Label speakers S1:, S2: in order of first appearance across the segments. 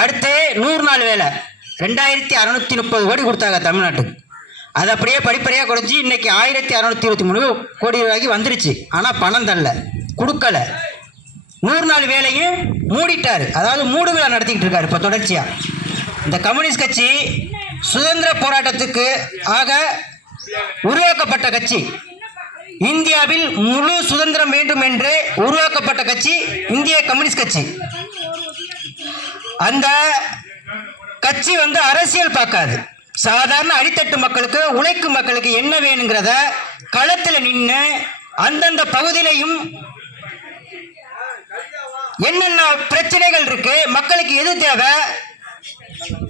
S1: அடுத்து நூறு நாள் வேலை. ரெண்டாயிரத்தி அறநூற்றி முப்பது கோடி கொடுத்தாங்க தமிழ்நாட்டுக்கு. அது அப்படியே படிப்படியாக குறைஞ்சி இன்றைக்கி ஆயிரத்தி அறநூற்றி இருபத்தி மூணு கோடி ரூபாய்க்கு வந்துருச்சு. ஆனால் பணம் தரல. கொடுக்கல. நூறு நாள் வேலையும் மூடிட்டார். அதாவது மூடு விழா நடத்திக்கிட்டு இருக்காரு இப்போ தொடர்ச்சியாக இந்த கம்யூனிஸ்ட் கட்சி சுதந்திர போராட்டத்துக்கு ஆக உருவாக்கப்பட்ட கட்சி. இந்தியாவில் முழு சுதந்திரம் வேண்டும் என்று உருவாக்கப்பட்ட கட்சி இந்திய கம்யூனிஸ்ட் கட்சி. அந்த கட்சி வந்து அரசியல் பார்க்காது. சாதாரண அடித்தட்டு மக்களுக்கு உழைக்கும் மக்களுக்கு என்ன வேணுங்கிறத களத்தில் நின்று அந்தந்த பகுதியிலையும் என்னென்ன பிரச்சனைகள் இருக்கு மக்களுக்கு எது தேவை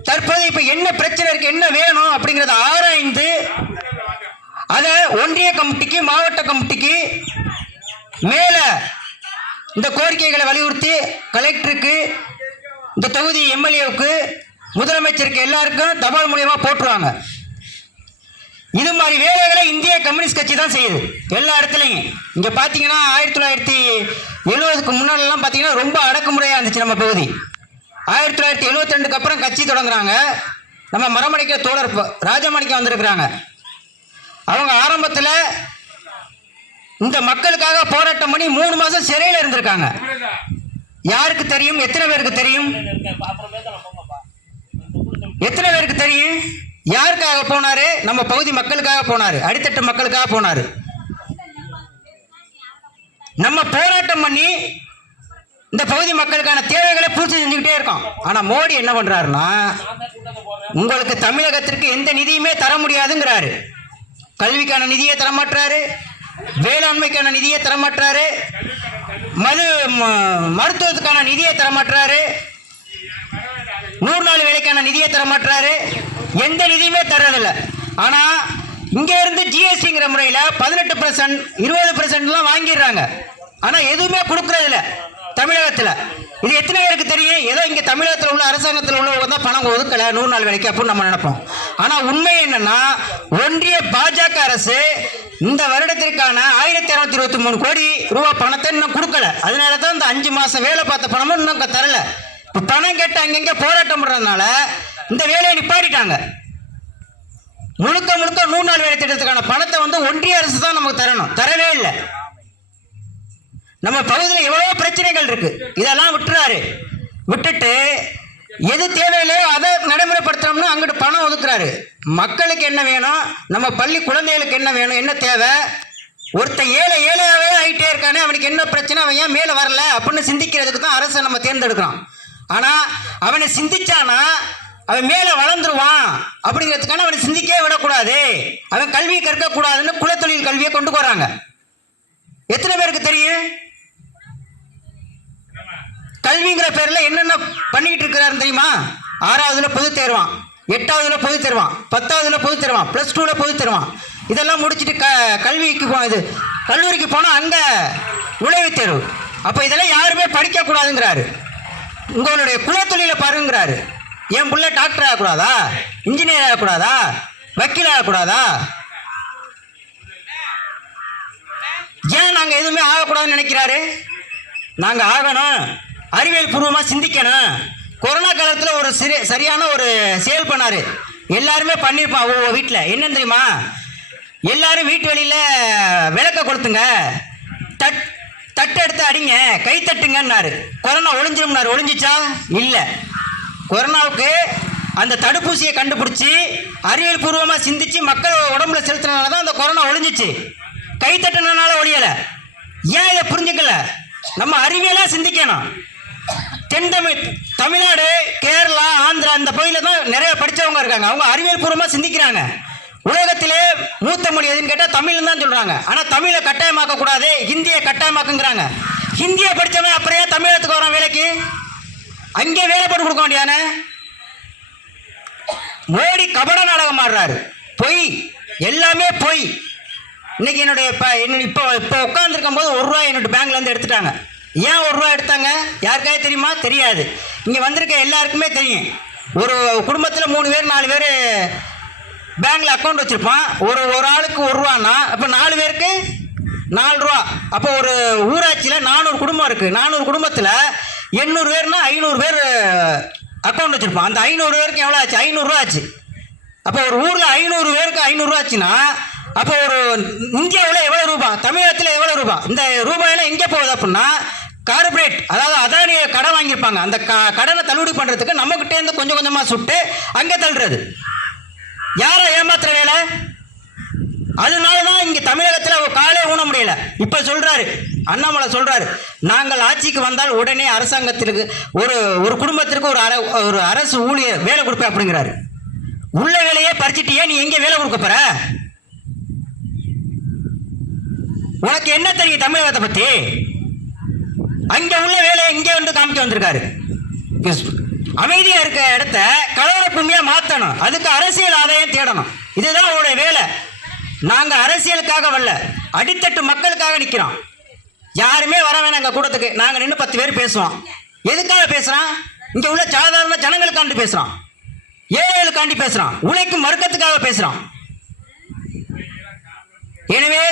S1: தற்போது இப்ப என்ன பிரச்சனை இருக்கு என்ன வேணும் அப்படிங்கறத ஆராய்ந்து அதை ஒன்றிய கமிட்டிக்கு மாவட்ட கமிட்டிக்கு மேல இந்த கோரிக்கைகளை வலியுறுத்தி கலெக்டருக்கு இந்த தொகுதி எம்எல்ஏவுக்கு முதலமைச்சருக்கு எல்லாருக்கும் தபால் மூலியமா போட்டுருவாங்க. இது மாதிரி வேலைகளை இந்திய கம்யூனிஸ்ட் கட்சி தான் செய்யுது. எல்லா இடத்துலையும். இங்கே பார்த்தீங்கன்னா ஆயிரத்தி தொள்ளாயிரத்தி எழுபதுக்கு முன்னாடிலாம் பார்த்தீங்கன்னா ரொம்ப அடக்குமுறையாக இருந்துச்சு நம்ம பகுதி. ஆயிரத்தி தொள்ளாயிரத்தி எழுபத்தி ரெண்டுக்கு அப்புறம் கட்சி தொடங்குறாங்க. நம்ம மரமணிக்க தோழர் ப- ராஜமாணிக்கம் வந்திருக்கிறாங்க. அவங்க ஆரம்பத்தில் இந்த மக்களுக்காக போராட்டம் பண்ணி மூணு மாதம் சிறையில் இருந்திருக்காங்க. யாருக்கு தெரியும்? எத்தனை பேருக்கு தெரியும்? எத்தனை பேருக்கு தெரியும்? யாருக்காக போனாரு? நம்ம பகுதி மக்களுக்காக போனாரு. அடித்தட்டு மக்களுக்காக போனாரு. நம்ம போராட்டம் பண்ணி இந்த பகுதி மக்களுக்கான தேவைகளை பூர்த்தி செஞ்சுக்கிட்டே இருக்கோம். ஆனா மோடி என்ன பண்றாருன்னா உங்களுக்கு தமிழகத்திற்கு எந்த நிதியுமே தர முடியாதுங்கிறாரு. கல்விக்கான நிதியை தரமாட்டாரு வேளாண்மைக்கான நிதியை தரமாட்டாரு மது மருத்துவத்துக்கான நிதியை தரமாட்டுறாரு நூறு நாள் வேலைக்கான நிதியை தரமாட்டுறாரு எந்த நிதியுமே தர்றதில்லை ஆனால் இங்கேருந்து ஜிஎஸ்டிங்கிற முறையில் பதினெட்டு பர்சன்ட் இருபது பர்சன்ட்லாம் வாங்கிடுறாங்க. ஆனால் எதுவுமே கொடுக்குறதில்ல தமிழகத்தில். இது எத்தனை பேருக்கு தெரியும்? ஏதோ இங்கே தமிழகத்தில் உள்ள அரசாங்கத்தில் உள்ளவங்க தான் பணம் ஒதுக்கலை நூறு நாள் வேலைக்கு அப்படின்னு நம்ம நினைப்போம். ஆனா உண்மை என்னன்னா ஒன்றிய பாஜக அரசு இந்த வருடத்திற்கான ஆயிரத்தி இரநூத்தி இருபத்தி மூணு கோடி ரூபாய் பணத்தை இன்னும் கொடுக்கல. அதனால தான் இந்த அஞ்சு மாசம் வேலை பார்த்த பணமும் இன்னும் தரல. பணம் கேட்டு அங்கங்க போராட்டம் பண்றதுனால இந்த வேலையை நிப்பாடிட்டாங்க முழுக்க முழுக்க நூறு நாள் வேலை திட்டத்துக்கான பணத்தை வந்து ஒன்றிய அரசு தான் நமக்கு தரணும். தரவே இல்லை. நம்ம பகுதியில் எவ்வளவோ பிரச்சனைகள் இருக்கு. இதெல்லாம் விட்டுறாரு. விட்டுட்டு எது தேவையில்லையோ அதை நடைமுறைப்படுத்தணும்னு அங்கிட்டு பணம் ஒதுக்குறாரு. மக்களுக்கு என்ன வேணும்? நம்ம பள்ளி குழந்தைகளுக்கு என்ன வேணும்? என்ன தேவை? ஒருத்தன் ஏழை ஏழையாவே ஆகிட்டே இருக்கானே அவனுக்கு என்ன பிரச்சனை? அவன் ஏன் மேலே வரல? அப்படின்னு சிந்திக்கிறதுக்கு தான் அரசை நம்ம தேர்ந்தெடுக்கிறோம். ஆனால் அவனை சிந்திச்சானா அவன் மேலே வளர்ந்துருவான் அப்படிங்கிறதுக்கான அவனை சிந்திக்கவே விடக்கூடாது. அவன் கல்வியை கற்கக்கூடாதுன்னு குலத்தொழில் கல்வியை கொண்டு வராங்க எத்தனை பேருக்கு தெரியும்? கல்விங்கிற பேரில் என்னென்ன பண்ணிக்கிட்டு இருக்கிறாரு தெரியுமா? ஆறாவதுல பொது தேர்வான் எட்டாவதுல பொது தேர்வான் பத்தாவதுல பொது தேர்வான் ப்ளஸ் டூவில் பொது தேர்வான் இதெல்லாம் முடிச்சுட்டு க கல்விக்கு போ இது கல்லூரிக்கு போனால் அங்கே நுழைவுத் தேர்வு. அப்போ இதெல்லாம் யாருமே படிக்கக்கூடாதுங்கிறாரு. உங்களுடைய குலத்தொழிலை பாருங்கிறாரு. என் பிள்ளை டாக்டர் ஆகக்கூடாதா? இன்ஜினியர் ஆகக்கூடாதா? வக்கீல் ஆகக்கூடாதா? ஏன் நாங்கள் எதுவுமே ஆகக்கூடாதுன்னு நினைக்கிறாரு? நாங்கள் ஆகணும். அறிவியல் பூர்வமாக சிந்திக்கணும். கொரோனா காலத்தில் ஒரு சிறு சரியான ஒரு செயல் பண்ணார். எல்லாருமே பண்ணியிருப்பான் ஒவ்வொரு வீட்டில் என்னன்னு தெரியுமா? எல்லாரும் வீட்டு வழியில் விளக்க கொடுத்துங்க. தட் தட்டு எடுத்து அடிங்க. கை தட்டுங்கன்னாரு. கொரோனா ஒளிஞ்சிரும்னாரு. ஒளிஞ்சிச்சா? இல்லை. கொரோனாவுக்கு அந்த தடுப்பூசியை கண்டுபிடிச்சி அறிவியல் பூர்வமாக சிந்திச்சு மக்கள் உடம்புல செலுத்தினால தான் அந்த கொரோனா ஒளிஞ்சிச்சு. கை தட்டினால ஒழியலை ஏன் இதை புரிஞ்சுக்கல? நம்ம அறிவியலாக சிந்திக்கணும். தென்தமிழ் தமிழ்நாடு கேரளா ஆந்திரா இந்த பகுதியில் தான் நிறைய படித்தவங்க இருக்காங்க. அவங்க அறிவியல் பூர்வமாக சிந்திக்கிறாங்க. உலகத்திலே மூத்த மொழி எதுன்னு கேட்டால் தமிழ் தான் சொல்கிறாங்க ஆனால் தமிழை கட்டாயமாக்க கூடாது ஹிந்தியை கட்டாயமாக்குங்கிறாங்க. ஹிந்தியை படித்தவன் அப்புறம் ஏன் தமிழகத்துக்கு வரான் வேலைக்கு. அங்கே வேலை போட்டு கொடுக்க வேண்டியானே மோடி கபட நாடகம் ஆடுறாரு. பொய். எல்லாமே பொய். இன்னைக்கு என்னுடைய இப்போ என்ன இப்போ இப்போ உட்காந்துருக்கும் போது ஒரு ரூபா என்னோட பேங்க்லேருந்து எடுத்துட்டாங்க. ஏன் ஒரு ரூபா எடுத்தாங்க? யாருக்காவது தெரியுமா? தெரியாது. இங்கே வந்திருக்க எல்லாருக்குமே தெரியும். ஒரு குடும்பத்தில் மூணு பேர் நாலு பேர் பேங்கில் அக்கௌண்ட் வச்சுருப்பான் ஒரு ஒரு ஆளுக்கு ஒரு ரூபான்னா அப்போ நாலு பேருக்கு நாலு ரூபா. அப்போ ஒரு ஊராட்சியில் நானூறு குடும்பம் இருக்குது நானூறு குடும்பத்தில் எண்ணூறு பேர்னா ஐநூறு பேர் அக்கௌண்ட் வச்சுருப்பான் அந்த ஐநூறு பேருக்கு எவ்வளோ ஆச்சு? ஐநூறுரூவா ஆச்சு. அப்போ ஒரு ஊரில் ஐநூறு பேருக்கு ஐநூறுரூவா ஆச்சுன்னா அப்போ ஒரு இந்தியாவில் எவ்வளோ ரூபாய் தமிழகத்தில் எவ்வளோ ரூபாய் இந்த ரூபாயெல்லாம் எங்கே போகுது அப்படின்னா கார்பரேட். அதாவது அதானி கடன் வாங்கியிருப்பாங்க. அந்த க கடனை தள்ளுபடி பண்ணுறதுக்கு நம்மக்கிட்டேருந்து கொஞ்சம் கொஞ்சமாக சுட்டு அங்கே தள்ளுறது. யாரை ஏமாத்துற வேலை? அதனால தான் இங்கே தமிழகத்தில் காலே ஊன முடியல. இப்போ சொல்கிறாரு அண்ணாமலை சொல்கிறாரு நாங்கள் ஆட்சிக்கு வந்தால் உடனே அரசாங்கத்திற்கு ஒரு ஒரு குடும்பத்திற்கு ஒரு அர ஒரு அரசு ஊழியர் வேலை கொடுப்பேன் அப்படிங்கிறாரு. உள்ள வேலையே பறிச்சிட்டியே நீ எங்கே வேலை கொடுக்க போற? உனக்கு என்ன தெரியும் தமிழகத்தை பற்றி அங்கே உள்ள வேலையை இங்கே வந்து காமிக்க வந்திருக்காரு. அமைதியா இருக்க இடத்த கலவர பூமியா மாத்தணும். அதுக்கு அரசியல் ஆதாயம் தேடணும். இதுதான் அவருடைய வேலை. நாங்க அரசியலுக்காக வரல. அடித்தட்டு மக்களுக்காக நிக்கிறோம். யாருமே வர வேணாம் எங்க கூட்டத்துக்கு. நாங்க நின்று பத்து பேர் பேசுவோம். எதுக்காக பேசுறோம்? இங்க உள்ள சாதாரண ஜனங்களுக்காண்டி பேசுறோம். ஏழைகளுக்காண்டி பேசுறான் உழைக்கும் வர்க்கத்துக்காக பேசுறான் எனவே